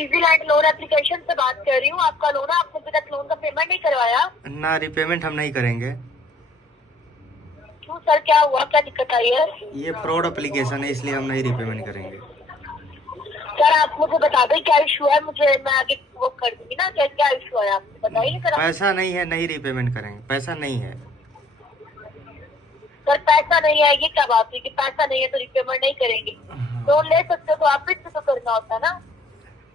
इजीलैंड loan application से बात कर रही हूँ। आपका लोन है, आपने अभी तक लोन का पेमेंट नहीं करवाया। ना, रिपेमेंट हम नहीं करेंगे। क्यों सर, क्या हुआ, क्या दिक्कत आई है? ये फ्रॉड एप्लीकेशन है, इसलिए हम नहीं रिपेमेंट करेंगे। सर आप मुझे बता दें क्या इशू है, मुझे मैं आगे वो कर दूंगी ना। क्या क्या इशू है आप बताइए सर। पैसा नहीं है, नहीं रिपेमेंट करेंगे, पैसा नहीं है। सर पैसा नहीं है, ये क्या बात है कि पैसा नहीं है तो रिपेमेंट नहीं करेंगे? लोन ले सकते हो तो आप फिर से तो करना होता है ना।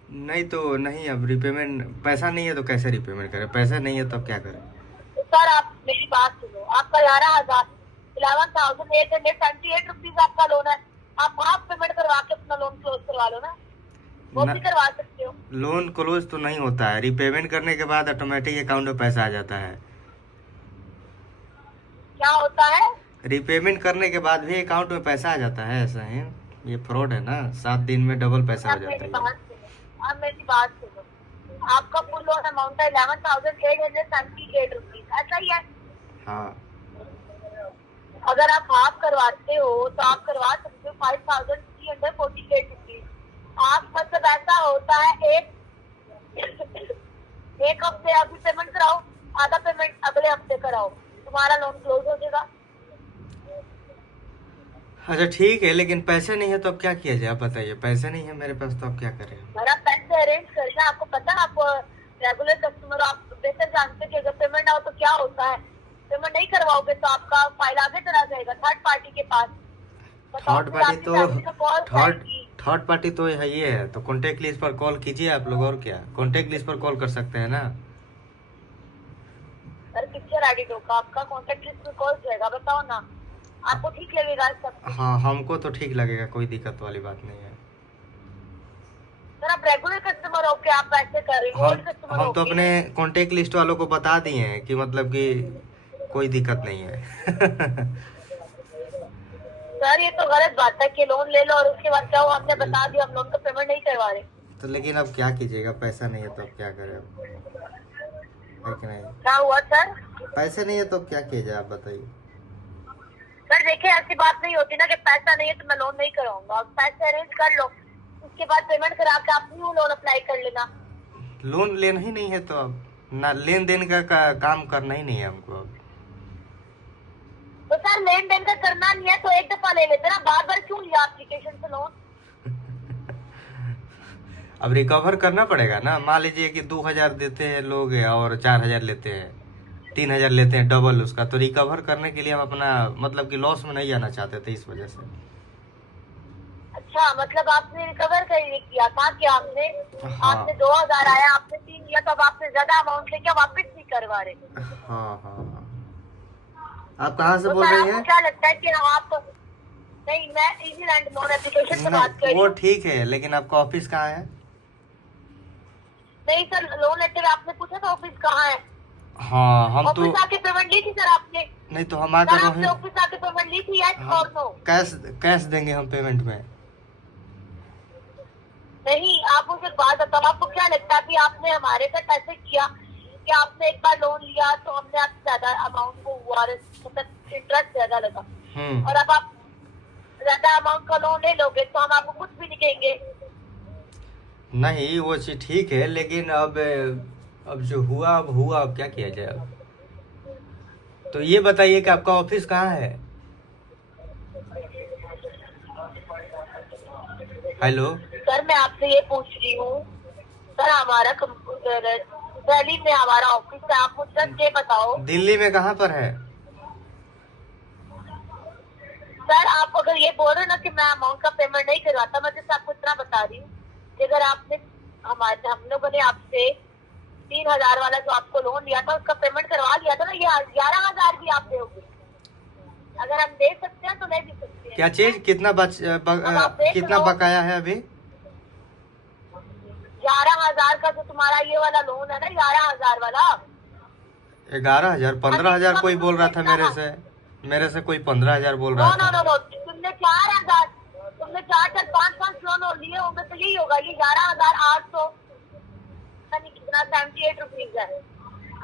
नहीं तो नहीं, अब रिपेमेंट पैसा नहीं है तो कैसे रिपेमेंट करें? पैसा नहीं है तो अब क्या करें? तो सर आप मेरी बात सुनो, आपका 11,878 आपका लोन है। आप हाफ पेमेंट करवा के अपना लोन क्लोज करवा लो ना, वो भी करवा सकते हो। लोन क्लोज तो नहीं होता है, रिपेमेंट करने के बाद ऑटोमेटिक अकाउंट में पैसा आ जाता है। क्या होता है? रिपेमेंट करने के बाद भी अकाउंट में पैसा आ जाता है, ऐसा है। ये फ्रॉड है ना, 7 दिन में डबल पैसा हो आप जाता मेरी है। बात सुनो, आप मेरी बात सुनो। आपका फुल लोन अमाउंट है 11,878 ऐसा ही है। हाँ, अगर आप हाफ करवाते हो तो आप करवा सकते हो 5,348 आप मतलब ऐसा होता है एक हफ्ते अभी पेमेंट कराओ, आधा पेमेंट अगले हफ्ते कराओ, तुम्हारा लोन क्लोज हो जाएगा। अच्छा ठीक है, लेकिन पैसे नहीं है तो अब क्या किया जाए? आप बताइए, पैसे नहीं है मेरे पास तो अब क्या करें? मेरा पैसे अरेंज करना, आपको पता है, आप रेगुलर कस्टमर, आप बेहतर जानते हैं कि अगर पेमेंट आओ तो क्या होता है। पेमेंट नहीं करवाओगे तो आपका फाइल आगे चला जाएगा थर्ड पार्टी के पास। थर्ड पार्टी तो थर्ड थर्ड पार्टी तो है, ये है तो कॉन्टेक्ट लिस्ट पर कॉल कीजिए आप लोग, और क्या, कॉन्टेक्ट लिस्ट पर कॉल कर सकते हैं ना। सर पिक्चर आईडी दो का आपका कॉन्टेक्ट लिस्ट में कॉल जाएगा, बताओ ना आपको ठीक लगेगा सब? हाँ, हमको तो ठीक लगेगा, कोई दिक्कत वाली बात नहीं है। सर आप रेगुलर कस्टमर हो के आप ऐसे कर रहे हो? हम तो अपने कॉन्टेक्ट लिस्ट वालों को बता दिए हैं कि मतलब कि कोई दिक्कत नहीं है। सर ये तो गलत बात है कि लोन ले लो और उसके बाद क्या हो, हमने बता दिया हम लोन का पेमेंट नहीं करवा रहे। तो लेकिन अब क्या कीजिएगा, पैसा नहीं है तो अब क्या करें? है कि नहीं? क्या हुआ सर? पैसे नहीं है तो अब क्या किया जाए, आप बताइए। सर देखिए ऐसी बात नहीं होती ना कि पैसा नहीं है तो मैं लोन नहीं कराऊंगा। पैसे अरेंज कर लो, उसके बाद पेमेंट करा के आप न्यू लोन अप्लाई कर लेना। लोन लेना ही नहीं है तो अब ना, लेन देन का काम करना ही नहीं है हमको अब। तो सर लेन देन का करना नहीं है तो एक दफा ले लेते ना, बार बार क्यों लिया एप्लीकेशन से लोन? अब रिकवर करना पड़ेगा ना। मान लीजिए कि 2,000 देते हैं लोग और 4,000 लेते हैं, 3,000 लेते हैं डबल उसका, तो रिकवर करने के लिए हम अपना मतलब कि लॉस में नहीं आना चाहते थे, इस वजह से। अच्छा मतलब आपने रिकवर कर किया था कि आपने हाँ। आपने 2,000 आया, आपने 3 लिया, तो अब आपने ज्यादा अमाउंट लेके वापस नहीं करवा रहे। हाँ हाँ। आप कहाँ से तो बोल सर रही आपको हैं? क्या लगता है कि आप नहीं, मैं इजीलैंड लोन एप्लीकेशन से बात कर रही वो हूँ। ठीक है, लेकिन आपका ऑफिस कहाँ है? नहीं सर, लोन लेटर आपने पूछा था ऑफिस कहाँ है? हाँ, हम तो ऑफिस आके पेमेंट ली थी सर आपने? नहीं तो हम आकर सर आपने ऑफिस आके पेमेंट ली थी यस और नो? कैश देंगे हम पेमेंट में। नहीं, आप मुझे बात बताओ, आपको क्या लगता है कि आपने हमारे साथ ऐसे किया कि आपने एक बार लोन लिया तो हमने आपसे ज्यादा अमाउंट को हुआ, मतलब इंटरेस्ट ज्यादा लगा, और अब आप ज्यादा अमाउंट का लोन ले लोगे तो हम आपको कुछ भी नहीं देंगे? नहीं, वो चीज ठीक है, लेकिन अब जो हुआ अब हुआ, अब क्या किया जाए अब? तो ये बताइए कि आपका ऑफिस कहाँ है? हेलो सर मैं आपसे ये पूछ रही हूँ, सर हमारा कंप्यूटर दिल्ली में हमारा ऑफिस है, आप मुझे ये बताओ। दिल्ली में कहाँ पर है? सर आप अगर ये बोल रहे हो ना कि मैं अमाउंट का पेमेंट नहीं करवाता, मैं जैसे आपको इतना बता रही हूँ कि अगर आपने हम लोगों ने आपसे 3,000 वाला जो आपको लोन लिया था उसका पेमेंट करवा लिया था ना, ये 11,000 भी आप दोगे। अगर हम दे सकते हैं तो ले भी सकते हैं। क्या चीज? कितना बकाया है अभी? 11,000 का जो तुम्हारा ये वाला लोन है ना, 11,000 वाला। 11,000? 15,000 कोई बोल रहा था मेरे से कोई 15,000 बोल रहा था। नो, तुमने 4,000, तुमने 4 5 लोन लिए होंगे तो यही होगा। ये 11,800 कितना 78 रुपीज है।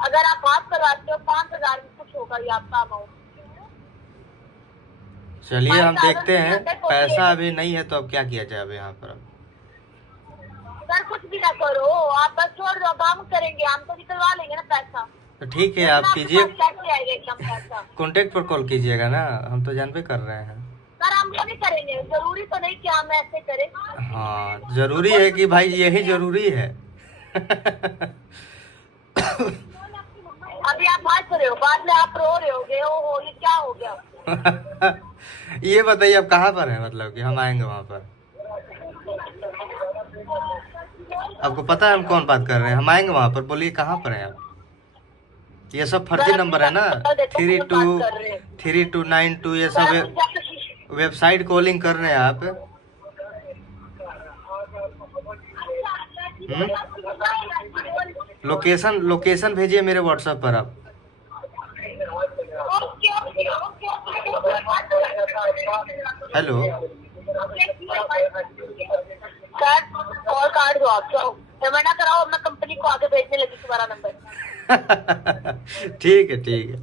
अगर आप हाफ करवाते हो 5,000 में कुछ होगा ये आपका अमाउंट। चलिए हम देखते हैं, पैसा अभी नहीं है तो अब क्या किया जाए अब यहाँ पर? सर कुछ भी ना करो, आप बस छोड़ दो, अब हम करेंगे, हम तो निकलवा लेंगे ना पैसा। तो ठीक है, आप आपके कीजिए, पास कैसे आएगा इतना पैसा? कॉन्टेक्ट पर कॉल कीजिएगा ना, हम तो जानबे कर रहे हैं। सर हम क्यों नहीं करेंगे? जरूरी तो नहीं कि हम ऐसे करें। हाँ जरूरी है कि भाई यही जरूरी है। अभी आप हंस रहे हो, बाद में आप रो रहे होगे, ओ ये क्या हो गया? ये बताइए आप कहाँ पर है, मतलब कि हम आएंगे वहाँ पर? आपको पता है हम कौन बात कर रहे हैं? हम आएंगे वहाँ पर, बोलिए कहाँ पर हैं आप? ये सब फर्जी नंबर है ना, 3292 ये सब वेबसाइट कॉलिंग कर रहे हैं आप। लोकेशन भेजिए मेरे व्हाट्सएप पर आप। हेलो सर और काट दो आप, जाओ पेमेंट ना कराओ, मैं कंपनी को आगे भेजने लगी तुम्हारा नंबर। ठीक है ठीक है।